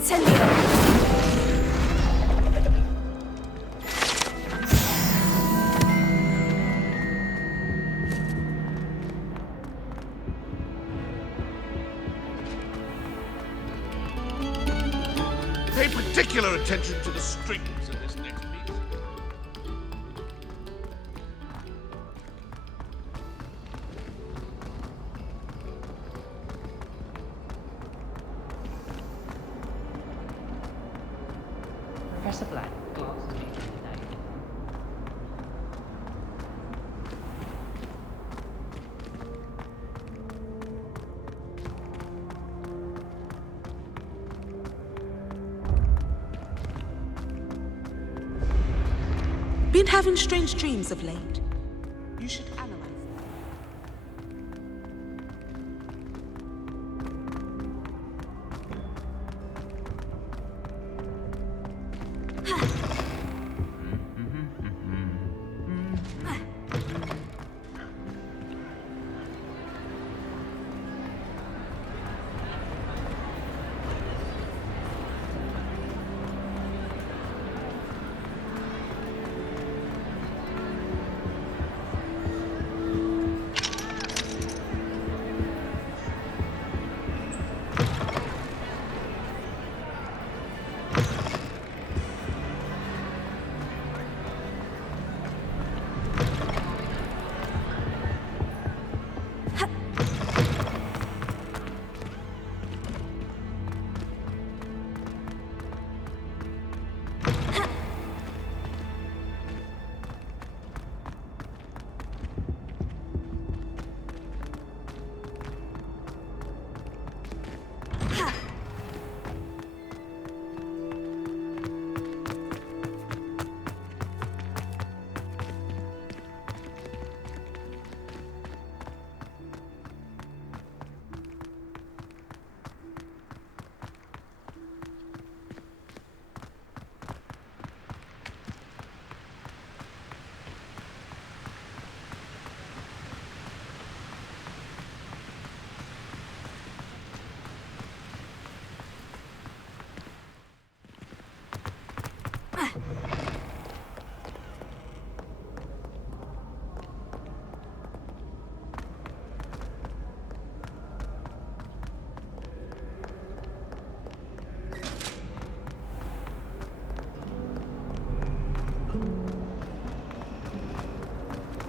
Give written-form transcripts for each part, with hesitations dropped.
Incendio! Pay particular attention to the strings in this next piece. Professor Black glances at you today. Been having strange dreams of late. You should analyze them.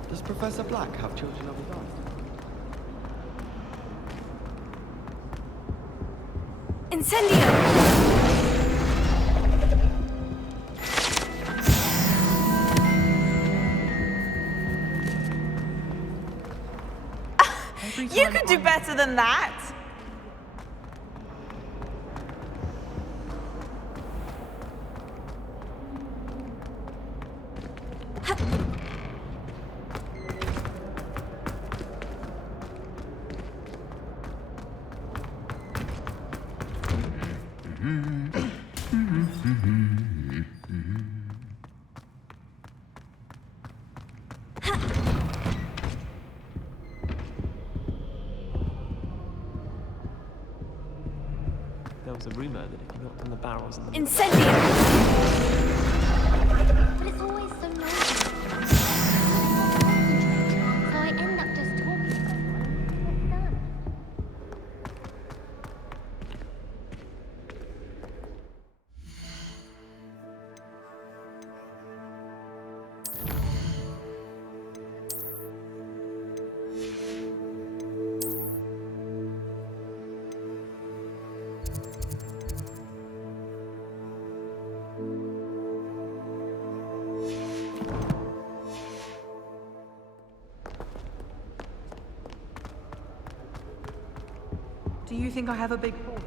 Does Professor Black have children of his own? Incendio! You could do better than that. There was a rumor that if you knocked on the barrels in the Incendio! But it's always so noisy. I can't concentrate, so I end up just talking about what's done. Do you think I have a big ball?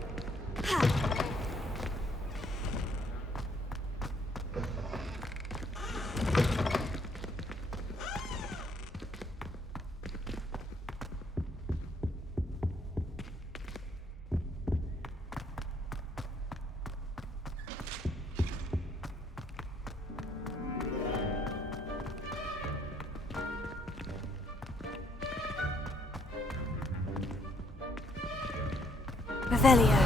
Revelio.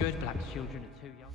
good. Black's children are too young.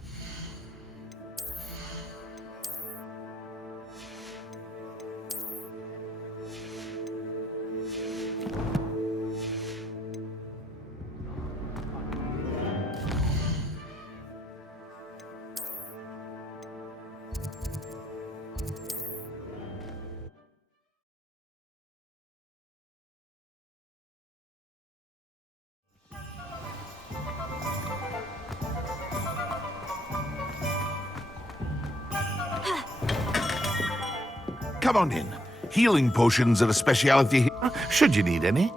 Come on in. Healing potions are a speciality here, should you need any.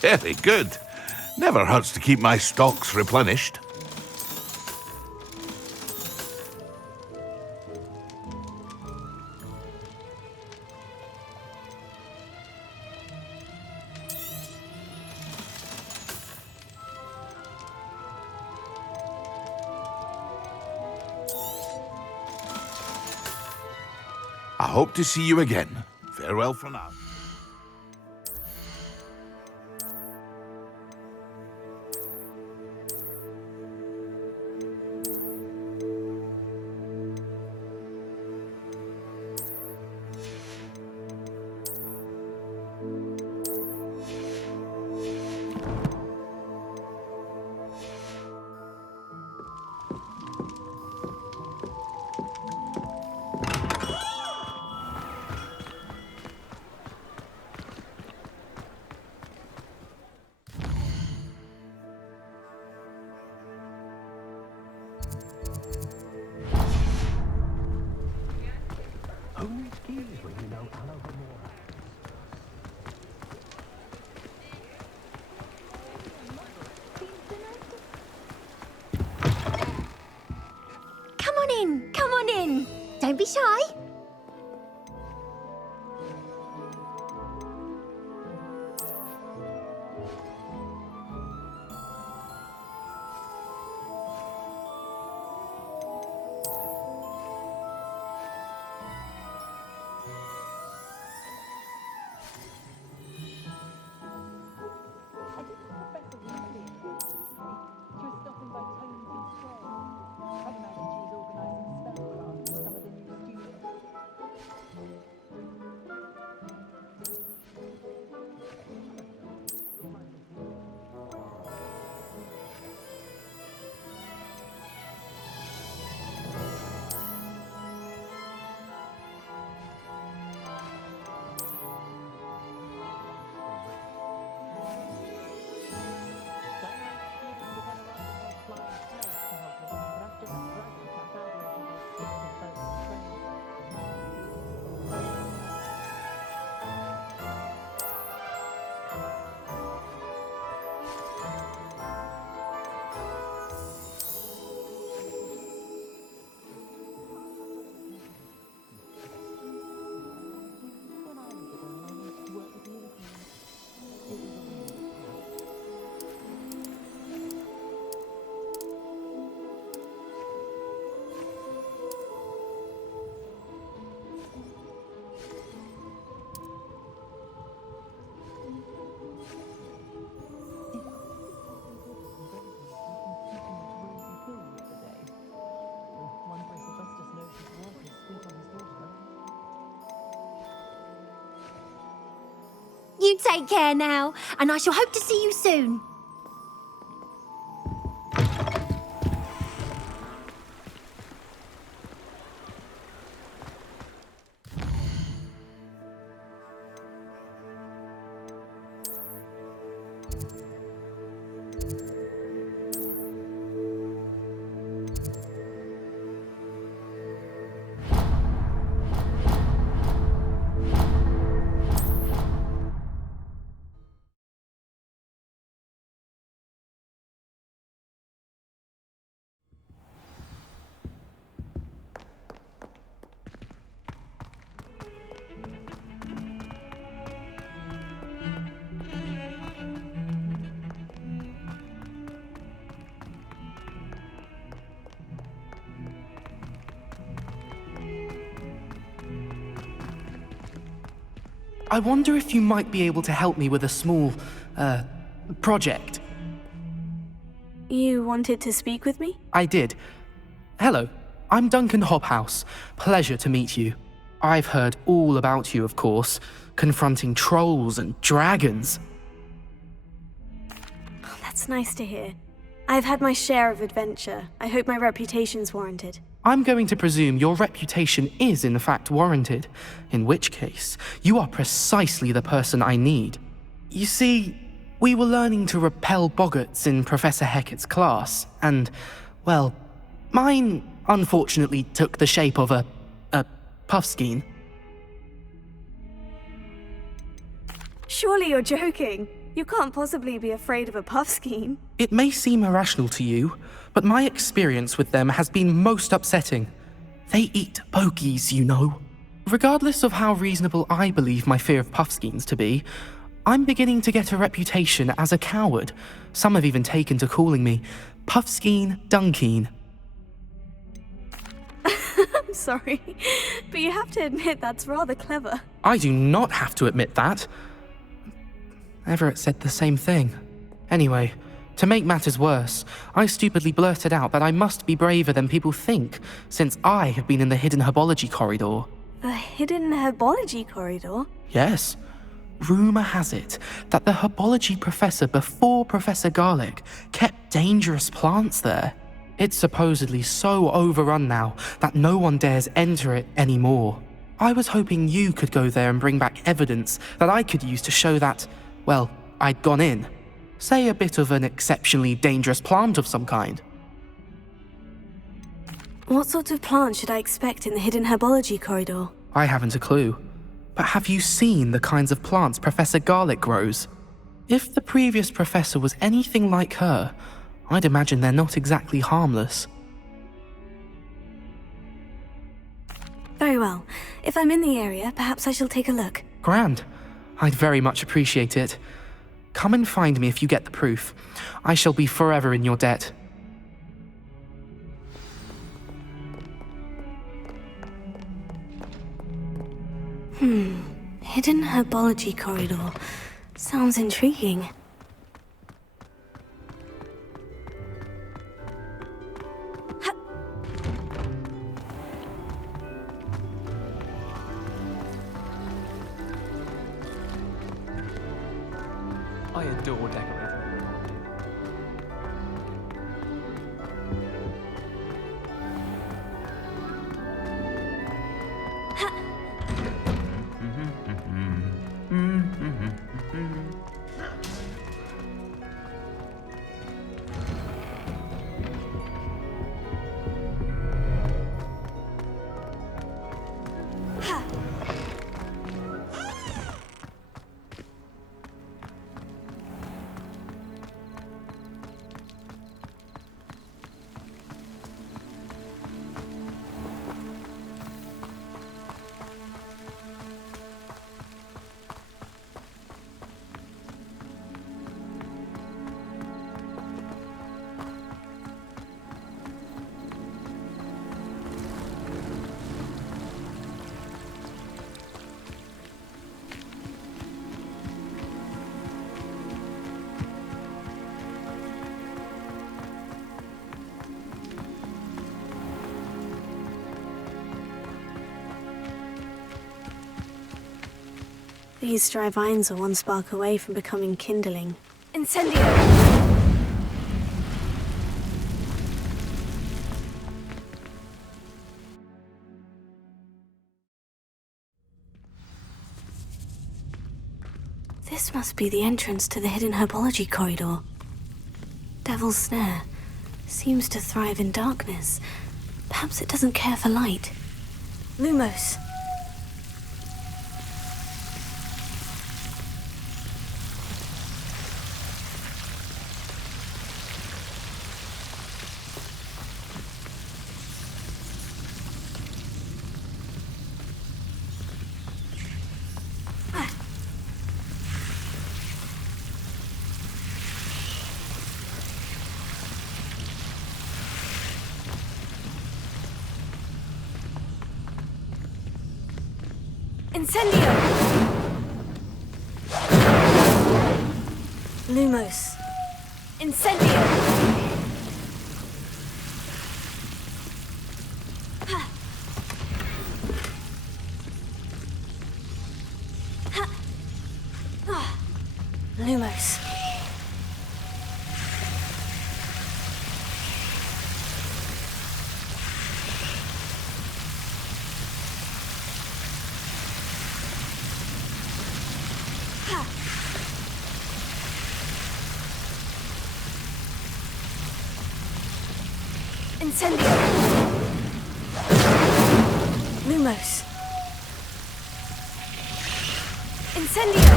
Very good. Never hurts to keep my stocks replenished. I hope to see you again. Farewell for now. Come on in. Don't be shy. You take care now, and I shall hope to see you soon. I wonder if you might be able to help me with a small, project. You wanted to speak with me? I did. Hello, I'm Duncan Hobhouse. Pleasure to meet you. I've heard all about you, of course, confronting trolls and dragons. Oh, that's nice to hear. I've had my share of adventure. I hope my reputation's warranted. I'm going to presume your reputation is in fact warranted, in which case, you are precisely the person I need. You see, we were learning to repel boggarts in Professor Hecat's class, and, well, mine unfortunately took the shape of a puffskein. Surely you're joking. You can't possibly be afraid of a puffskein. It may seem irrational to you, but my experience with them has been most upsetting. They eat bogies, you know. Regardless of how reasonable I believe my fear of puffskeins to be, I'm beginning to get a reputation as a coward. Some have even taken to calling me Puffskeen Dunkeen. I'm sorry, but you have to admit that's rather clever. I do not have to admit that. Everett said the same thing. Anyway, to make matters worse, I stupidly blurted out that I must be braver than people think, since I have been in the hidden herbology corridor. The hidden herbology corridor? Yes. Rumour has it that the herbology professor before Professor Garlic kept dangerous plants there. It's supposedly so overrun now that no one dares enter it anymore. I was hoping you could go there and bring back evidence that I could use to show that, well, I'd gone in. Say a bit of an exceptionally dangerous plant of some kind. What sort of plant should I expect in the hidden herbology corridor? I haven't a clue. But have you seen the kinds of plants Professor Garlic grows? If the previous professor was anything like her, I'd imagine they're not exactly harmless. Very well. If I'm in the area, perhaps I shall take a look. Grand. I'd very much appreciate it. Come and find me if you get the proof. I shall be forever in your debt. Hidden herbology corridor. Sounds intriguing. I adore decorating. These dry vines are one spark away from becoming kindling. Incendio! This must be the entrance to the hidden herbology corridor. Devil's Snare seems to thrive in darkness. Perhaps it doesn't care for light. Lumos. Incendio! Lumos. Incendio! Lumos. Incendio! Lumos. Incendio!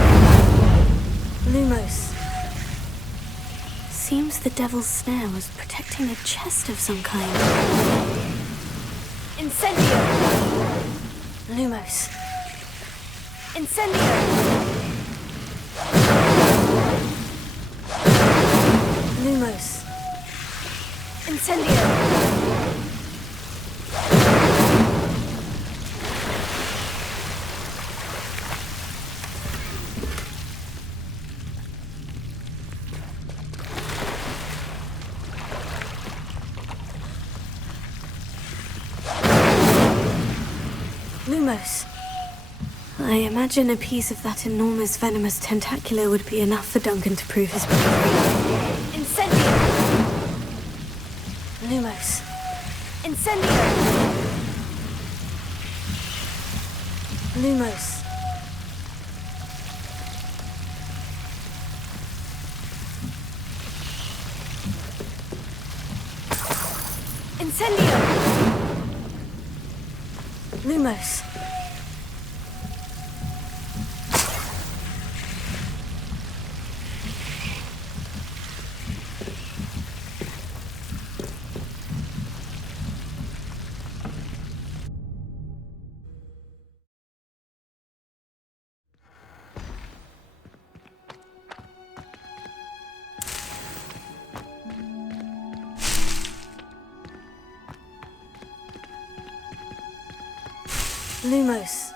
Lumos. Seems the devil's snare was protecting a chest of some kind. Incendio! Lumos. Incendio! Lumos. Incendio! Lumos. I imagine a piece of that enormous venomous tentacular would be enough for Duncan to prove his bravery. Incendio! Lumos. Incendio! Lumos. Incendio! Lumos. Lumos.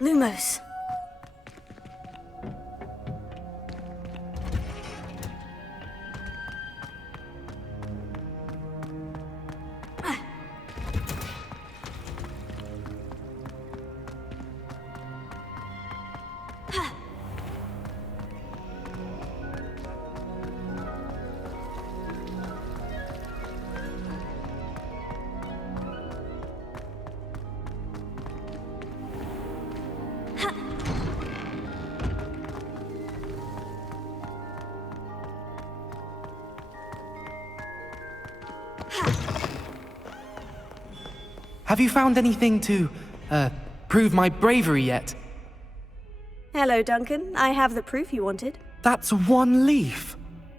Lumos. Have you found anything to, prove my bravery yet? Hello, Duncan. I have the proof you wanted. That's one leaf.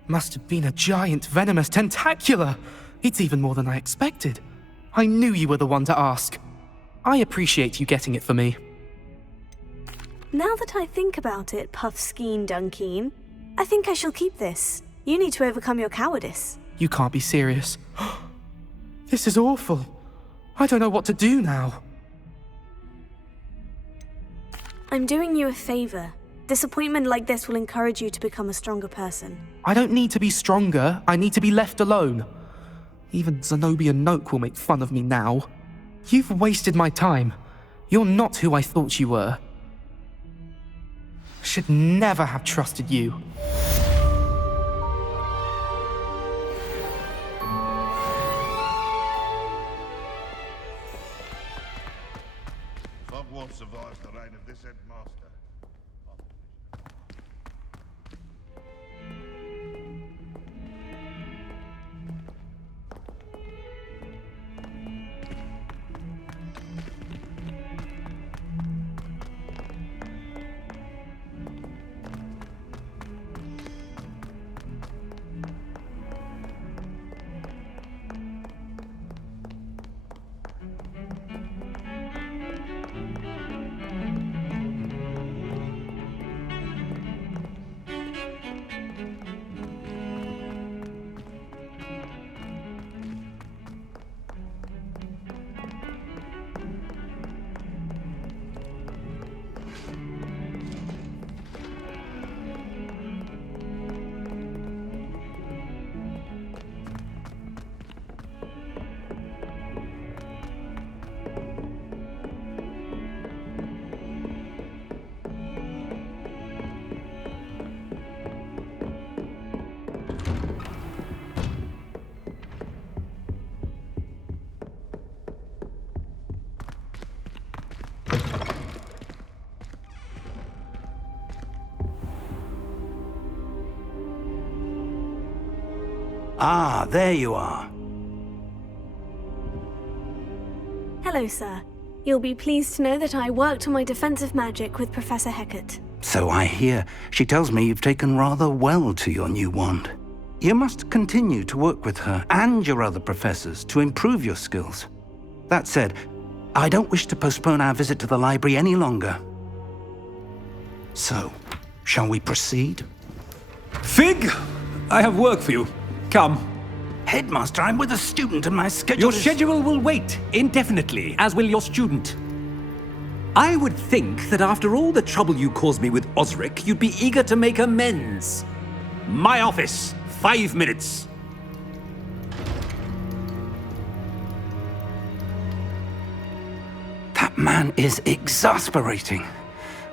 Must have been a giant venomous tentacular. It's even more than I expected. I knew you were the one to ask. I appreciate you getting it for me. Now that I think about it, Puffskein Dunkeen, I think I shall keep this. You need to overcome your cowardice. You can't be serious. This is awful. I don't know what to do now. I'm doing you a favor. Disappointment like this will encourage you to become a stronger person. I don't need to be stronger, I need to be left alone. Even Zenobia Noak will make fun of me now. You've wasted my time. You're not who I thought you were. Should never have trusted you. Hogwarts survives the reign of this headmaster. Ah, there you are. Hello, sir. You'll be pleased to know that I worked on my defensive magic with Professor Hecat. So I hear. She tells me you've taken rather well to your new wand. You must continue to work with her and your other professors to improve your skills. That said, I don't wish to postpone our visit to the library any longer. So, shall we proceed? Fig! I have work for you. Come. Headmaster, I'm with a student and my schedule Your is... schedule will wait indefinitely, as will your student. I would think that after all the trouble you caused me with Osric, you'd be eager to make amends. My office, 5 minutes. That man is exasperating.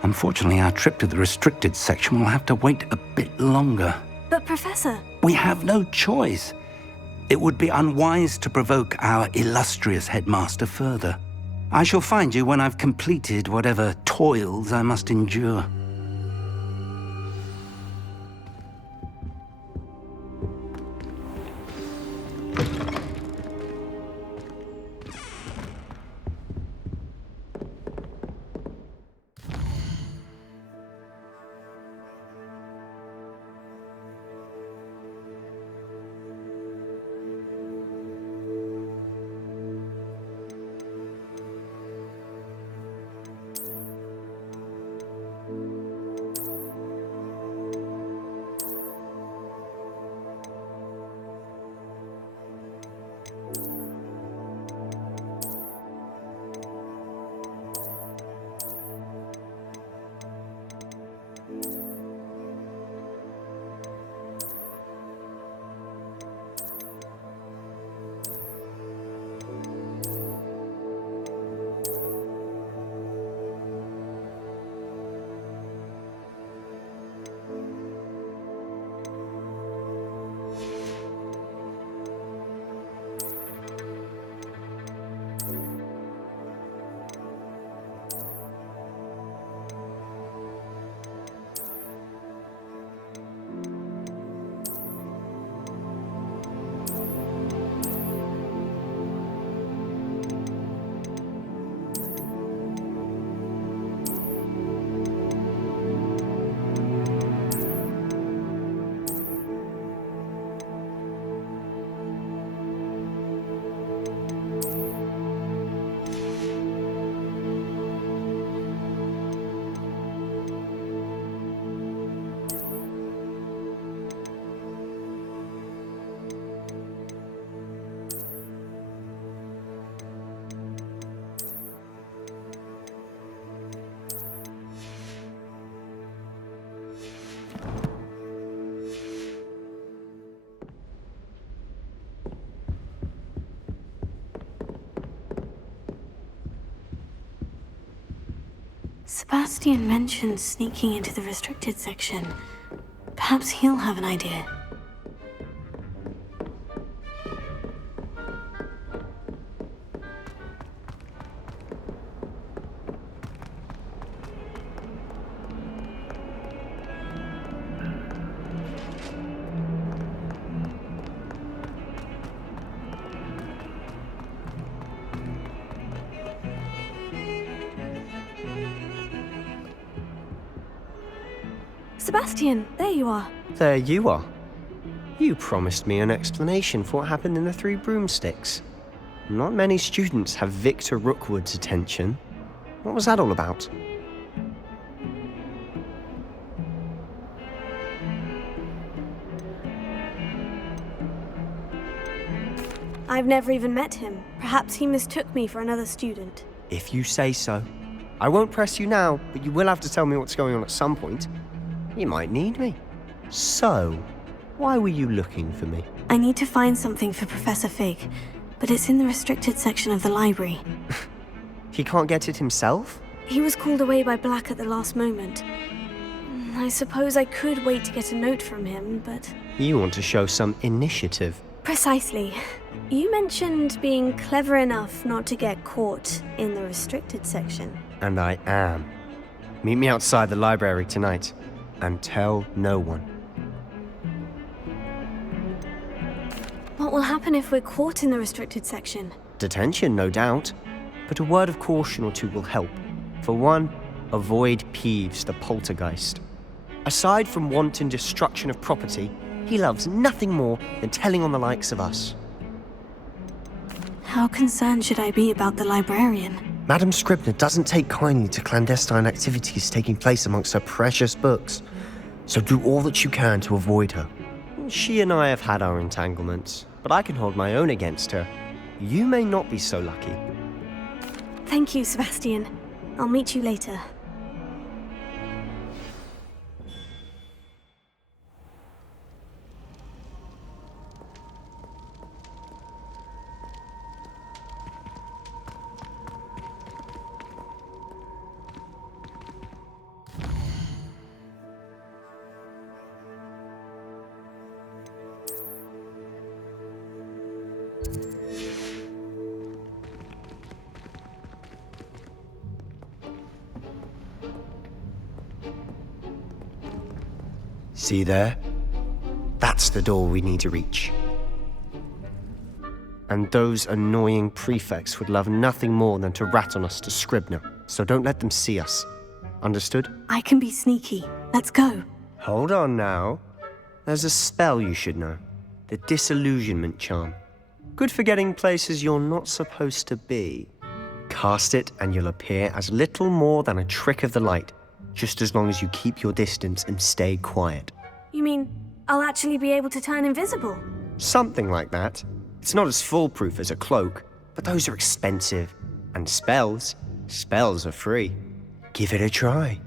Unfortunately, our trip to the restricted section will have to wait a bit longer. But, Professor... We have no choice. It would be unwise to provoke our illustrious headmaster further. I shall find you when I've completed whatever toils I must endure. Sebastian mentioned sneaking into the restricted section. Perhaps he'll have an idea. Sebastian, there you are. There you are. You promised me an explanation for what happened in the Three Broomsticks. Not many students have Victor Rookwood's attention. What was that all about? I've never even met him. Perhaps he mistook me for another student. If you say so. I won't press you now, but you will have to tell me what's going on at some point. You might need me. So, why were you looking for me? I need to find something for Professor Fig, but it's in the restricted section of the library. He can't get it himself? He was called away by Black at the last moment. I suppose I could wait to get a note from him, but... You want to show some initiative. Precisely. You mentioned being clever enough not to get caught in the restricted section. And I am. Meet me outside the library tonight. And tell no one. What will happen if we're caught in the restricted section? Detention, no doubt. But a word of caution or two will help. For one, avoid Peeves the poltergeist. Aside from wanton destruction of property, he loves nothing more than telling on the likes of us. How concerned should I be about the librarian? Madam Scribner doesn't take kindly to clandestine activities taking place amongst her precious books, so do all that you can to avoid her. She and I have had our entanglements, but I can hold my own against her. You may not be so lucky. Thank you, Sebastian. I'll meet you later. See there? That's the door we need to reach. And those annoying prefects would love nothing more than to rat on us to Scribner, so don't let them see us. Understood? I can be sneaky. Let's go. Hold on now. There's a spell you should know. The Disillusionment Charm. Good for getting places you're not supposed to be. Cast it and you'll appear as little more than a trick of the light, just as long as you keep your distance and stay quiet. You mean I'll actually be able to turn invisible? Something like that. It's not as foolproof as a cloak, but those are expensive. And spells are free. Give it a try.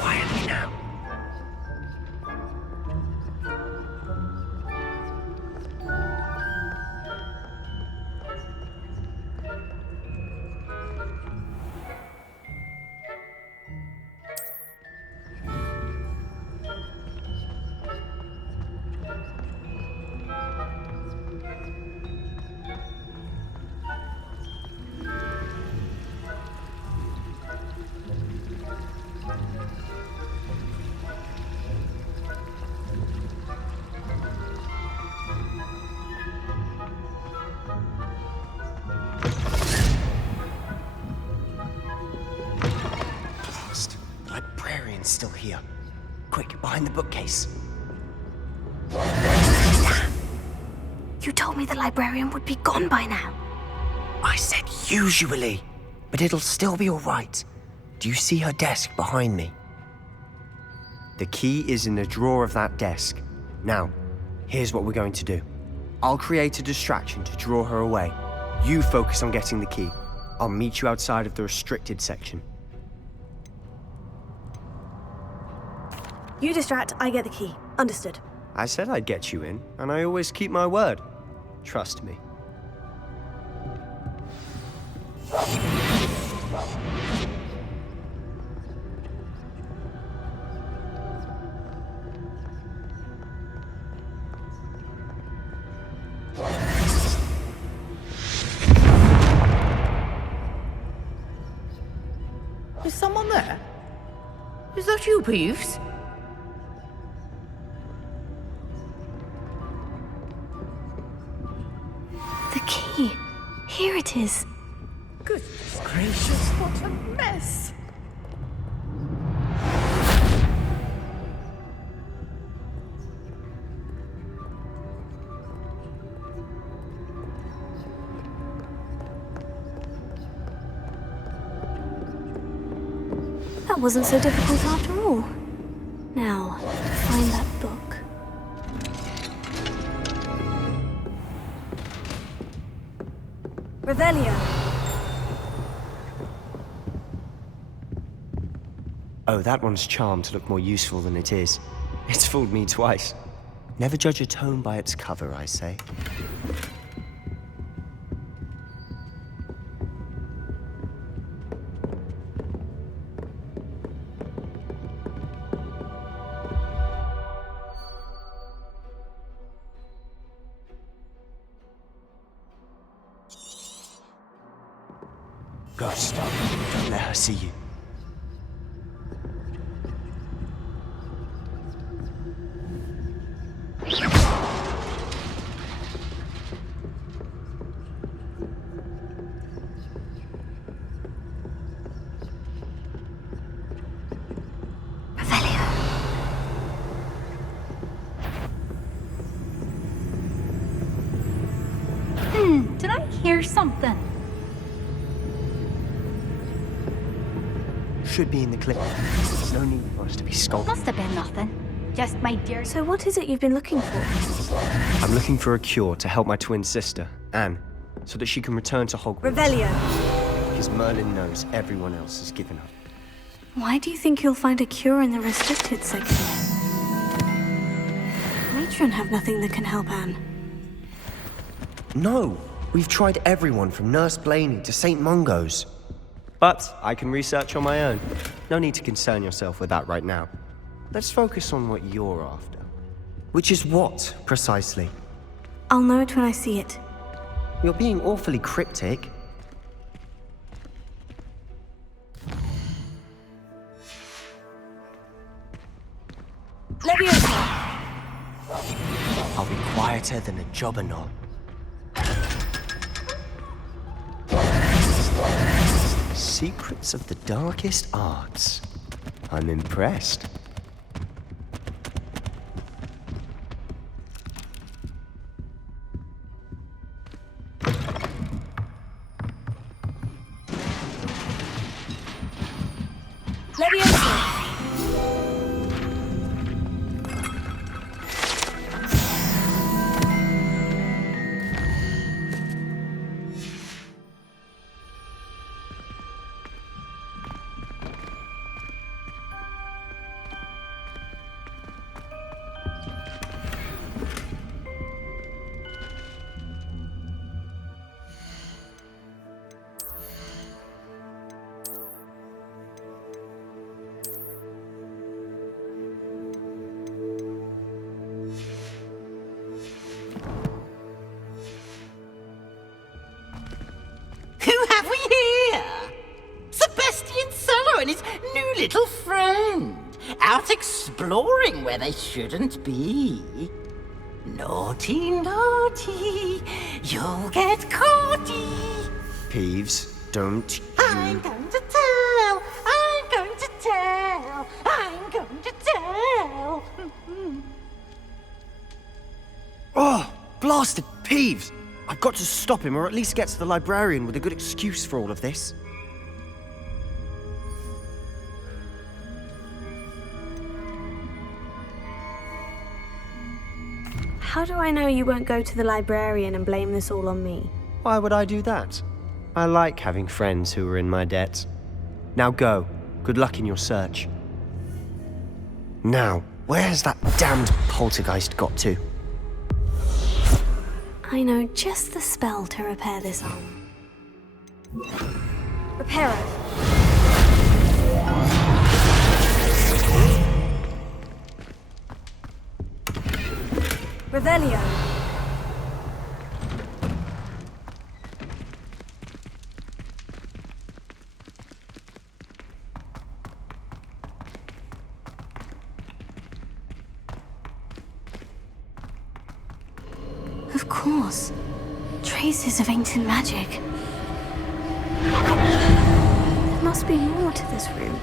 Quietly now. Still here. Quick, behind the bookcase. You told me the librarian would be gone by now. I said usually, but it'll still be all right. Do you see her desk behind me? The key is in the drawer of that desk. Now, Here's what we're going to do. I'll create a distraction to draw her away. You focus on getting the key. I'll meet you outside of the restricted section. You distract, I get the key. Understood. I said I'd get you in, and I always keep my word. Trust me. Is someone there? Is that you, Peeves? The key. Here it is. Goodness gracious, what a mess! That wasn't so difficult after all. Now, find that book. Revelio. Oh, that one's charmed to look more useful than it is. It's fooled me twice. Never judge a tome by its cover, I say. Ghost, don't let her see you. Did I hear something? Should be in the clip. No need for us to be skulking. Must have been nothing. Just my dear. So what is it you've been looking for? I'm looking for a cure to help my twin sister, Anne, so that she can return to Hogwarts. Revelio. Because Merlin knows everyone else has given up. Why do you think you'll find a cure in the restricted section? Matron have nothing that can help Anne. No! We've tried everyone from Nurse Blaney to St. Mungo's. But I can research on my own. No need to concern yourself with that right now. Let's focus on what you're after. Which is what, precisely? I'll know it when I see it. You're being awfully cryptic. Leviosa! I'll be quieter than a jobberknoll. Secrets of the darkest arts. I'm impressed. Leviosa! Who have we here? Sebastian Cello and his new little friend, out exploring where they shouldn't be. Naughty, naughty, you'll get caughty. Peeves, don't you... I'm going to tell, I'm going to tell, I'm going to tell. Oh, blasted Peeves! I've got to stop him, or at least get to the librarian with a good excuse for all of this. How do do I know you won't go to the librarian and blame this all on me? Why would I do that? I like having friends who are in my debt. Now go. Good luck in your search. Now, where's that damned poltergeist got to? I know just the spell to repair this arm. Reparo. Revelio. Of course. Traces of ancient magic. There must be more to this room.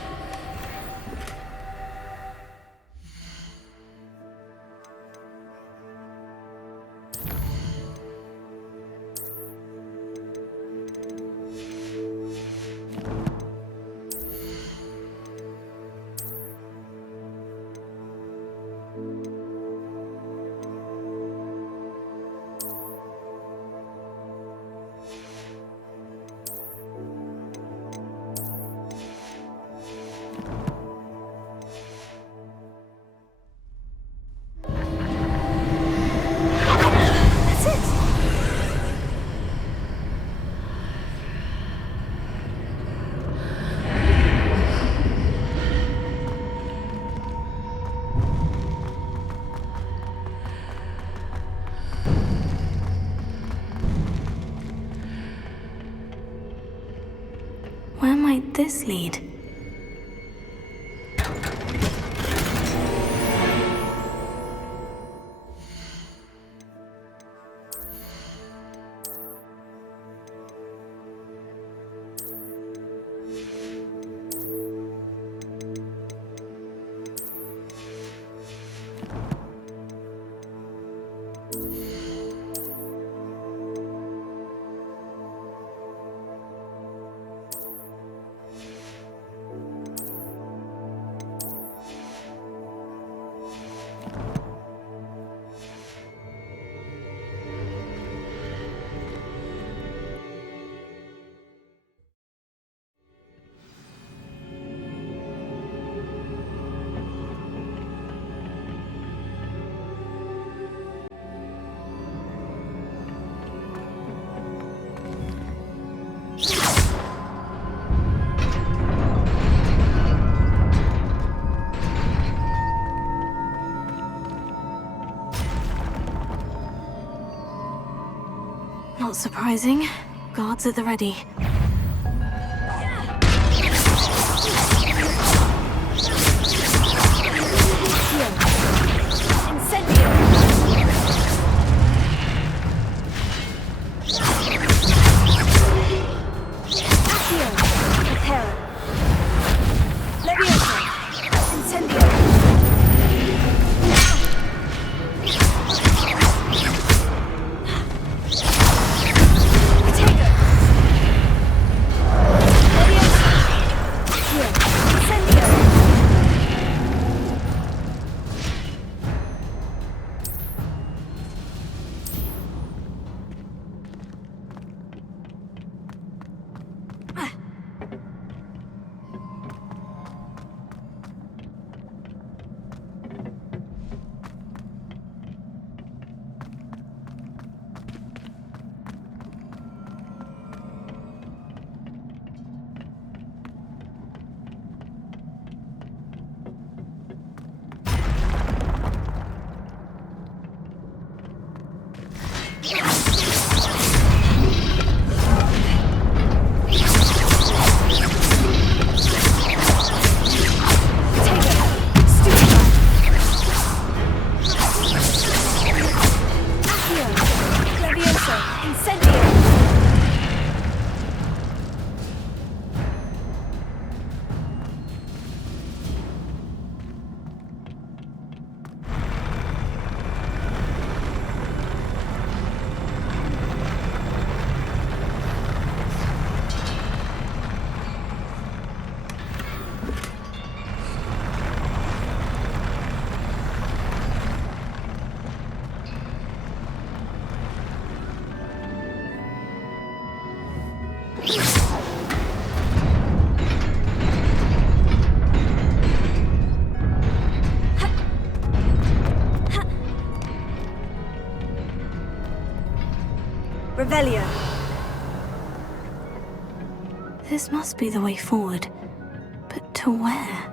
Where might this lead? Not surprising. Guards at the ready. Revelio. This must be the way forward. But to where?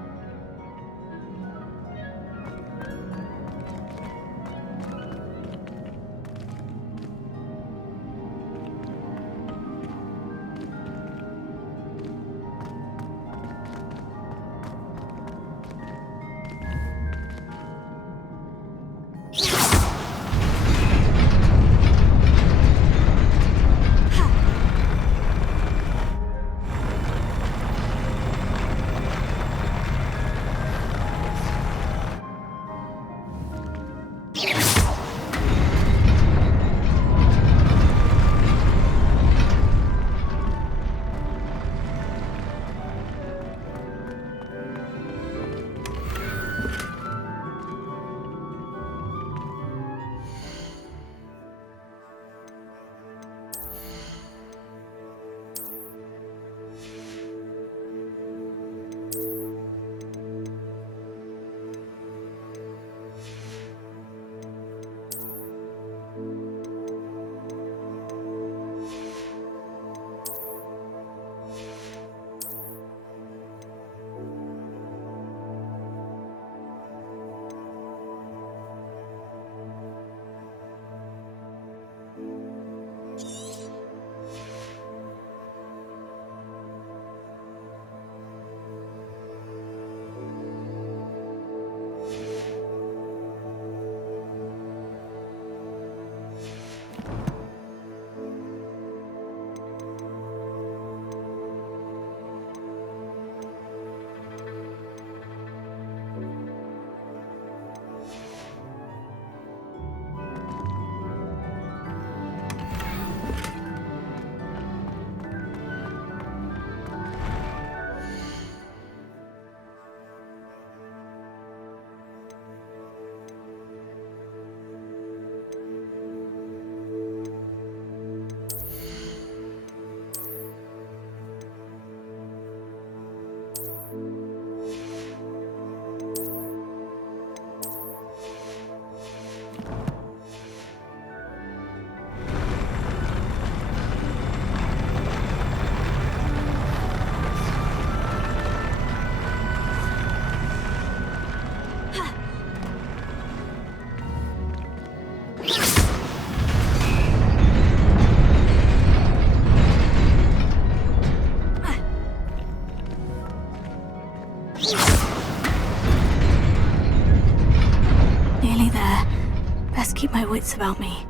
Keep my wits about me.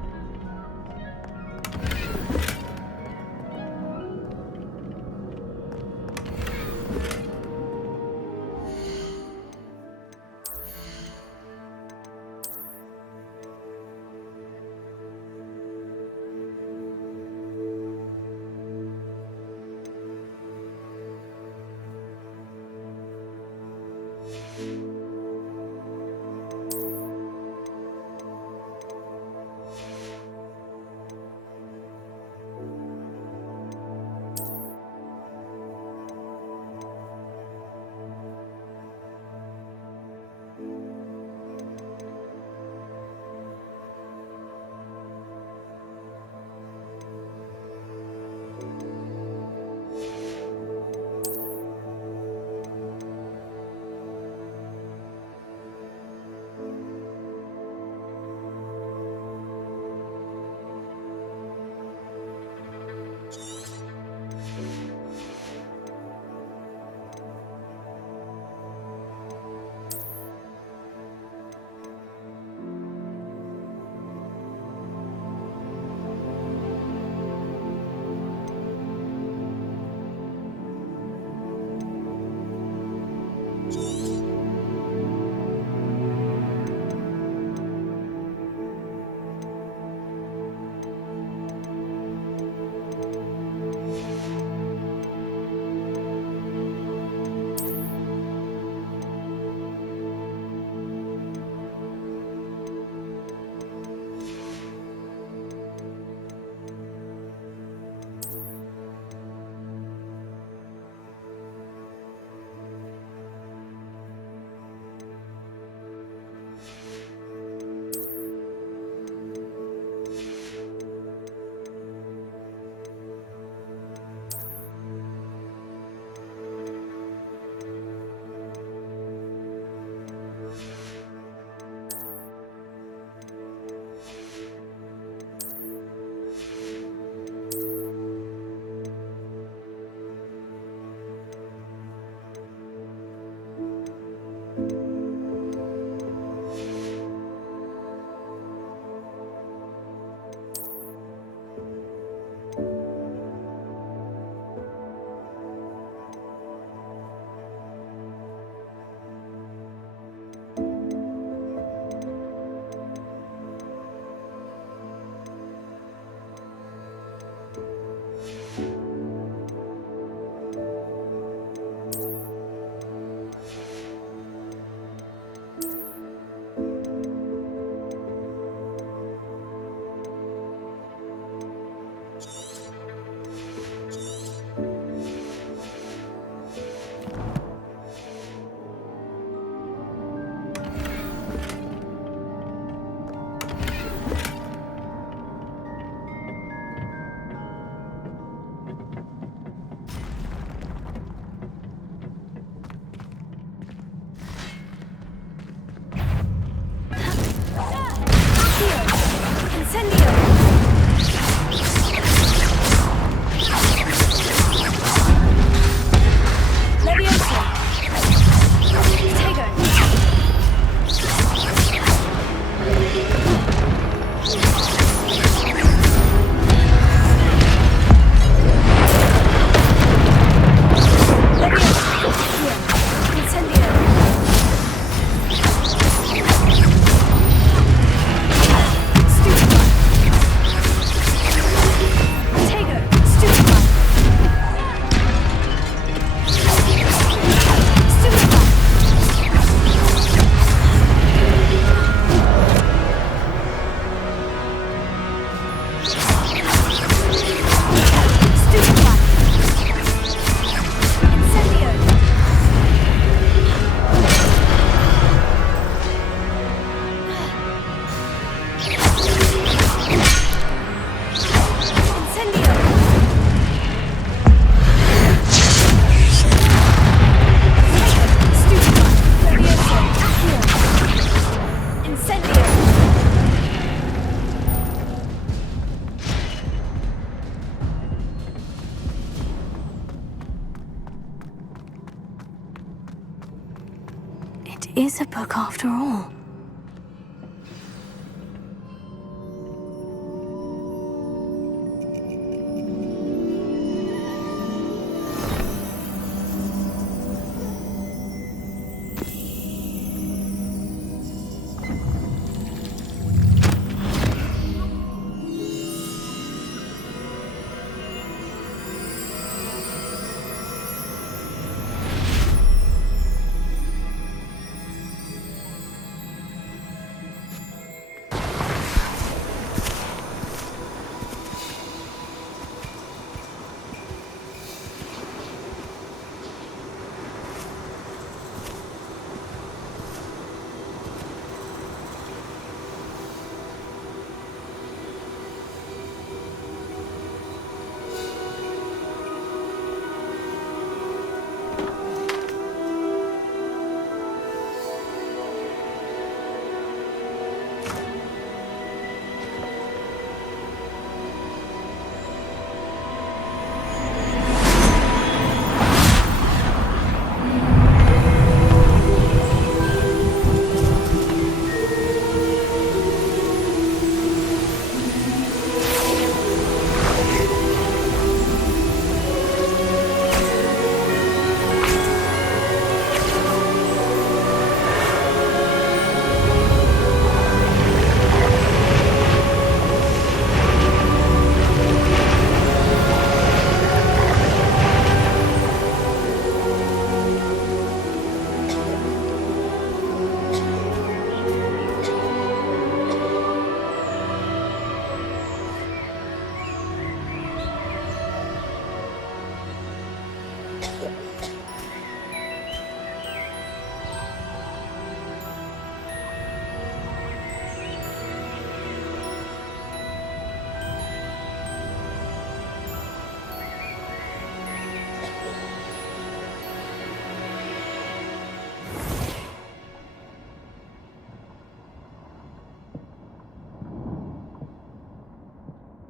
it is a book after all.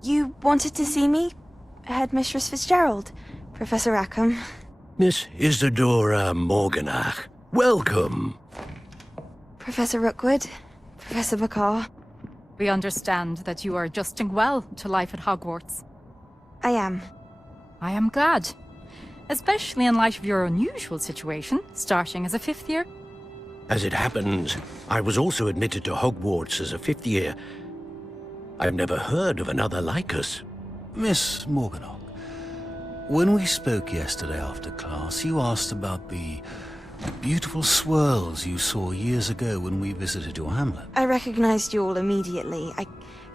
You wanted to see me? Headmistress Fitzgerald, Professor Rackham. Miss Isadora Morganach, welcome. Professor Rookwood, Professor Bakar. We understand that you are adjusting well to life at Hogwarts. I am. I am glad. Especially in light of your unusual situation, starting as a fifth year. As it happens, I was also admitted to Hogwarts as a fifth year. I've never heard of another like us. Miss Morganach, when we spoke yesterday after class, you asked about the beautiful swirls you saw years ago when we visited your hamlet. I recognized you all immediately. I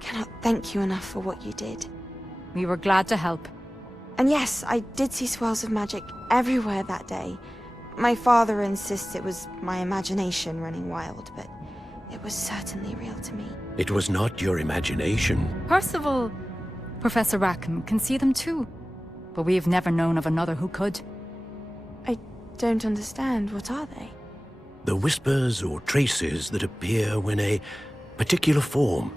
cannot thank you enough for what you did. We were glad to help. And yes, I did see swirls of magic everywhere that day. My father insists it was my imagination running wild, but it was certainly real to me. It was not your imagination. Percival, Professor Rackham can see them too. But we have never known of another who could. I don't understand. What are they? The whispers or traces that appear when a particular form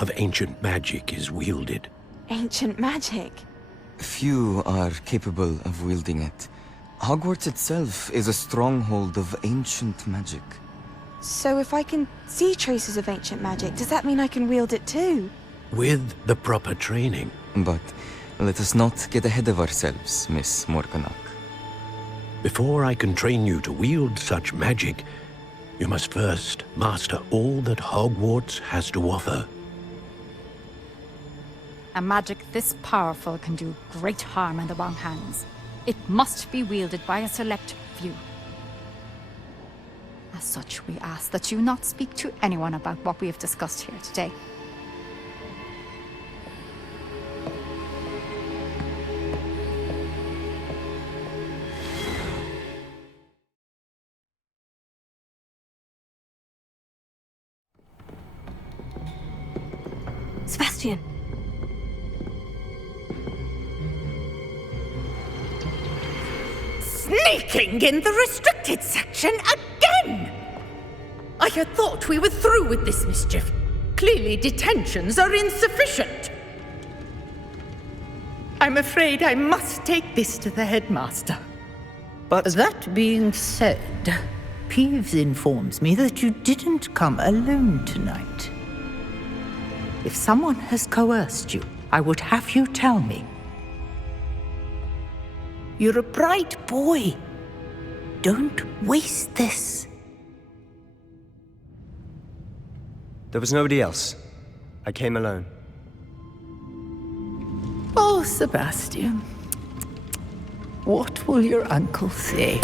of ancient magic is wielded. Ancient magic? Few are capable of wielding it. Hogwarts itself is a stronghold of ancient magic. So if I can see traces of ancient magic, does that mean I can wield it too? With the proper training. But let us not get ahead of ourselves, Miss Morganach. Before I can train you to wield such magic, you must first master all that Hogwarts has to offer. A magic this powerful can do great harm in the wrong hands. It must be wielded by a select few. As such, we ask that you not speak to anyone about what we have discussed here today. Sebastian! Sneaking in the restricted section again! I had thought we were through with this mischief. Clearly detentions are insufficient. I'm afraid I must take this to the headmaster. But that being said, Peeves informs me that you didn't come alone tonight. If someone has coerced you, I would have you tell me. You're a bright boy. Don't waste this. There was nobody else. I came alone. Oh, Sebastian. What will your uncle say?